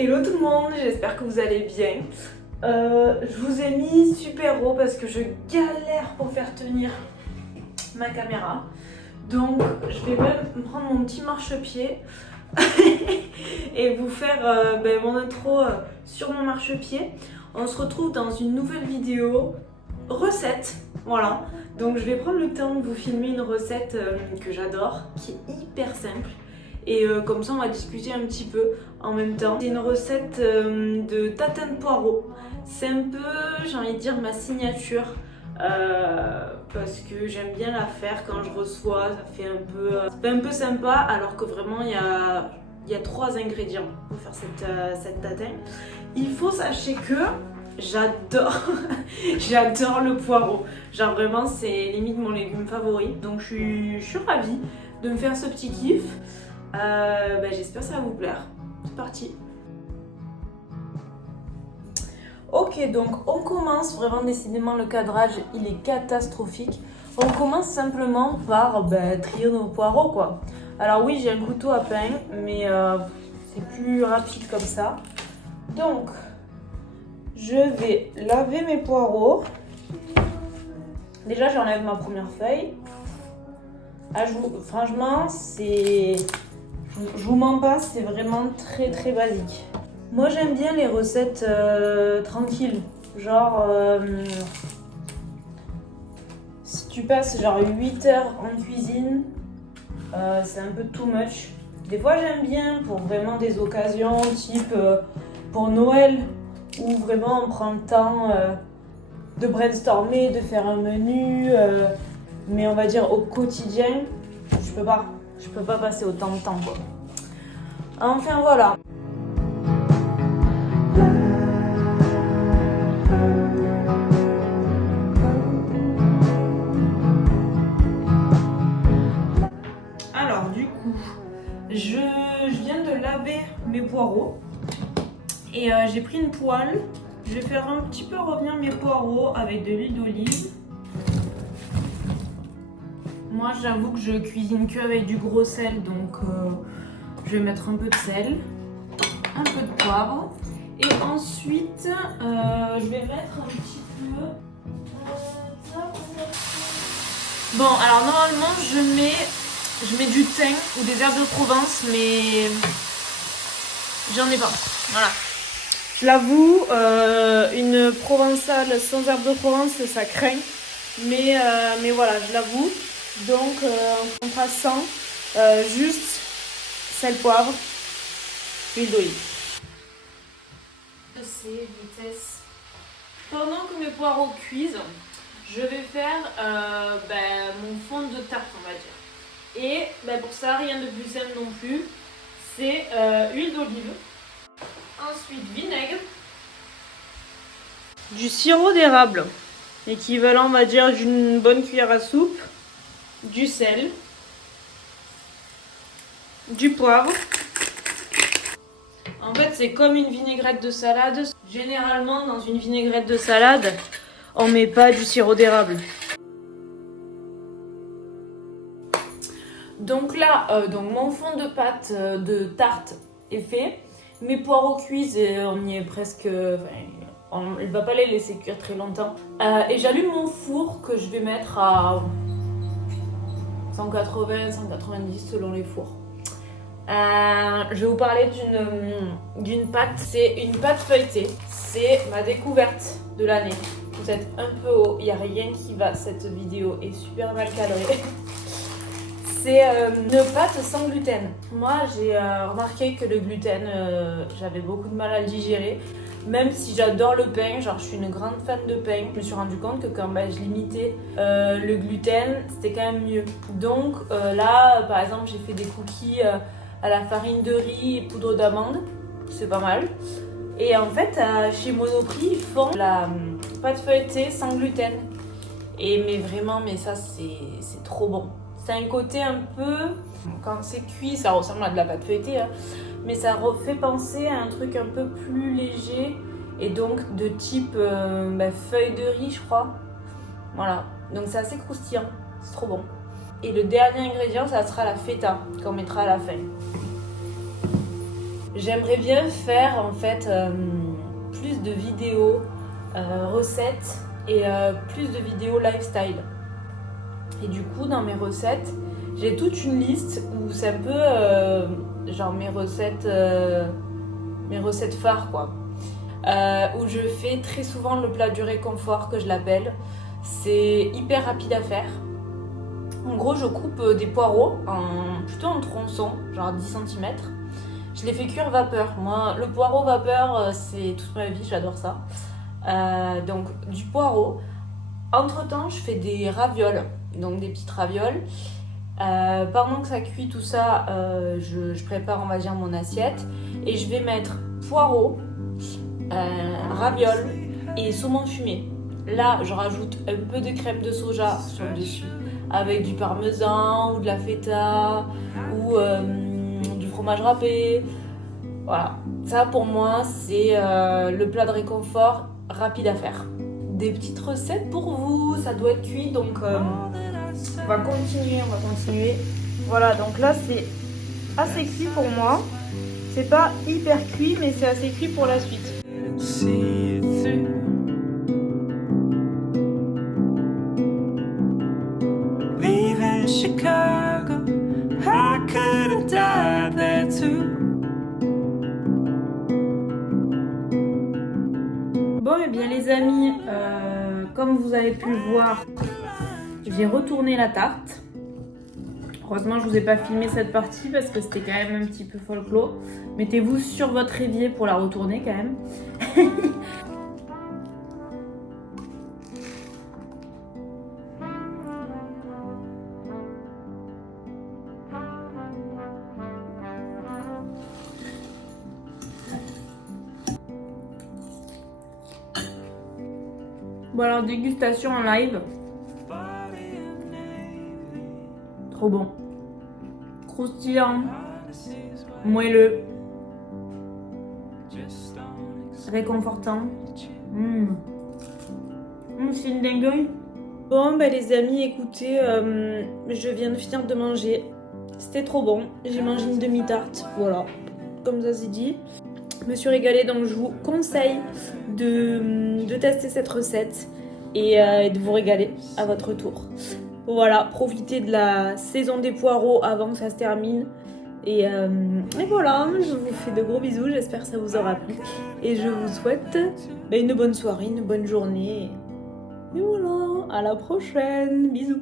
Hello tout le monde, j'espère que vous allez bien. Je vous ai mis super haut parce que je galère pour faire tenir ma caméra. Donc je vais même prendre mon petit marchepied et vous faire mon intro sur mon marchepied. On se retrouve dans une nouvelle vidéo recette, voilà. Donc je vais prendre le temps de vous filmer une recette que j'adore, qui est hyper simple. Et comme ça on va discuter un petit peu en même temps. C'est une recette de tatin de poireaux. C'est un peu, j'ai envie de dire, ma signature. Parce que j'aime bien la faire quand je reçois, ça fait un peu sympa, alors que vraiment il y a 3 ingrédients pour faire cette tatin. Il faut sachez que j'adore j'adore le poireau, genre vraiment c'est limite mon légume favori, donc je suis ravie de me faire ce petit kiff. J'espère que ça va vous plaire. C'est parti. Ok, donc on commence, vraiment décidément le cadrage il est catastrophique. On commence simplement par trier nos poireaux quoi. Alors oui, j'ai un couteau à pain, mais c'est plus rapide comme ça. Donc je vais laver mes poireaux. Déjà j'enlève ma première feuille. Franchement c'est... Je vous mens pas, c'est vraiment très très basique. Moi j'aime bien les recettes tranquilles. Genre si tu passes genre 8 heures en cuisine, c'est un peu too much. Des fois j'aime bien pour vraiment des occasions type pour Noël, où vraiment on prend le temps de brainstormer, de faire un menu, mais on va dire au quotidien, je peux pas passer autant de temps quoi. Enfin voilà. Alors du coup, je viens de laver mes poireaux et j'ai pris une poêle. Je vais faire un petit peu revenir mes poireaux avec de l'huile d'olive. Moi j'avoue que je cuisine que avec du gros sel, donc je vais mettre un peu de sel, un peu de poivre et ensuite je vais mettre un petit peu... Bon alors normalement je mets du thym ou des herbes de Provence, mais j'en ai pas, voilà. Je l'avoue, une provençale sans herbes de Provence ça craint, mais voilà, je l'avoue. Donc en passant juste sel, poivre, huile d'olive. C'est vitesse. Pendant que mes poireaux cuisent, je vais faire mon fond de tarte, on va dire. Et pour ça, rien de plus simple non plus. C'est huile d'olive. Ensuite, vinaigre. Du sirop d'érable, équivalent, on va dire, d'une bonne cuillère à soupe. Du sel. Du poivre. En fait, c'est comme une vinaigrette de salade. Généralement, dans une vinaigrette de salade, on met pas du sirop d'érable. Donc là, mon fond de pâte de tarte est fait. Mes poireaux cuisent et on y est presque... on ne va pas les laisser cuire très longtemps. Et j'allume mon four que je vais mettre à 180, 190 selon les fours. Je vais vous parler d'une pâte. C'est une pâte feuilletée. C'est ma découverte de l'année. Vous êtes un peu haut, il n'y a rien qui va. Cette vidéo est super mal cadrée. C'est une pâte sans gluten. Moi j'ai remarqué que le gluten, j'avais beaucoup de mal à le digérer. Même si j'adore le pain, genre je suis une grande fan de pain, je me suis rendu compte que quand je limitais le gluten, c'était quand même mieux. Donc là, par exemple, j'ai fait des cookies à la farine de riz et poudre d'amande, c'est pas mal. Et en fait, chez Monoprix, ils font la pâte feuilletée sans gluten. Mais ça c'est trop bon. C'est un côté un peu, quand c'est cuit, ça ressemble à de la pâte feuilletée, hein, mais ça refait penser à un truc un peu plus léger et donc de type feuille de riz, je crois. Voilà, donc c'est assez croustillant, c'est trop bon. Et le dernier ingrédient, ça sera la feta qu'on mettra à la fin. j'aimerais bien faire en fait plus de vidéos recettes et plus de vidéos lifestyle. Et du coup, dans mes recettes, j'ai toute une liste où c'est un peu genre mes recettes phares quoi. Où je fais très souvent le plat du réconfort que je l'appelle. C'est hyper rapide à faire. En gros, je coupe des poireaux plutôt en tronçons, genre 10 cm. Je les fais cuire vapeur. Moi, le poireau vapeur, c'est toute ma vie, j'adore ça. Donc, du poireau. Entre-temps, je fais des ravioles, donc des petites ravioles. Pendant que ça cuit tout ça, je prépare, on va dire, mon assiette. Et je vais mettre poireau, ravioles et saumon fumé. Là, je rajoute un peu de crème de soja sur le dessus, avec du parmesan ou de la feta ou du fromage râpé. Voilà, ça pour moi c'est le plat de réconfort rapide à faire. Des petites recettes pour vous, ça doit être cuit donc on va continuer. Voilà, donc là c'est assez cuit pour moi. C'est pas hyper cuit mais c'est assez cuit pour la suite. Chicago, I could have died there too. Bon et bien les amis, comme vous avez pu le voir, j'ai retourné la tarte. Heureusement je vous ai pas filmé cette partie parce que c'était quand même un petit peu folklore. Mettez-vous sur votre évier pour la retourner quand même. Bon alors dégustation en live. Trop bon. Croustillant. Moelleux. Réconfortant. C'est une dinguerie. Bon bah les amis écoutez, je viens de finir de manger. C'était trop bon. J'ai mangé une demi-tarte. Voilà. Comme ça c'est dit. Je me suis régalée donc je vous conseille de tester cette recette et de vous régaler à votre tour. Voilà, profitez de la saison des poireaux avant que ça se termine. Et voilà, je vous fais de gros bisous, j'espère que ça vous aura plu. Et je vous souhaite une bonne soirée, une bonne journée. Et voilà, à la prochaine, bisous.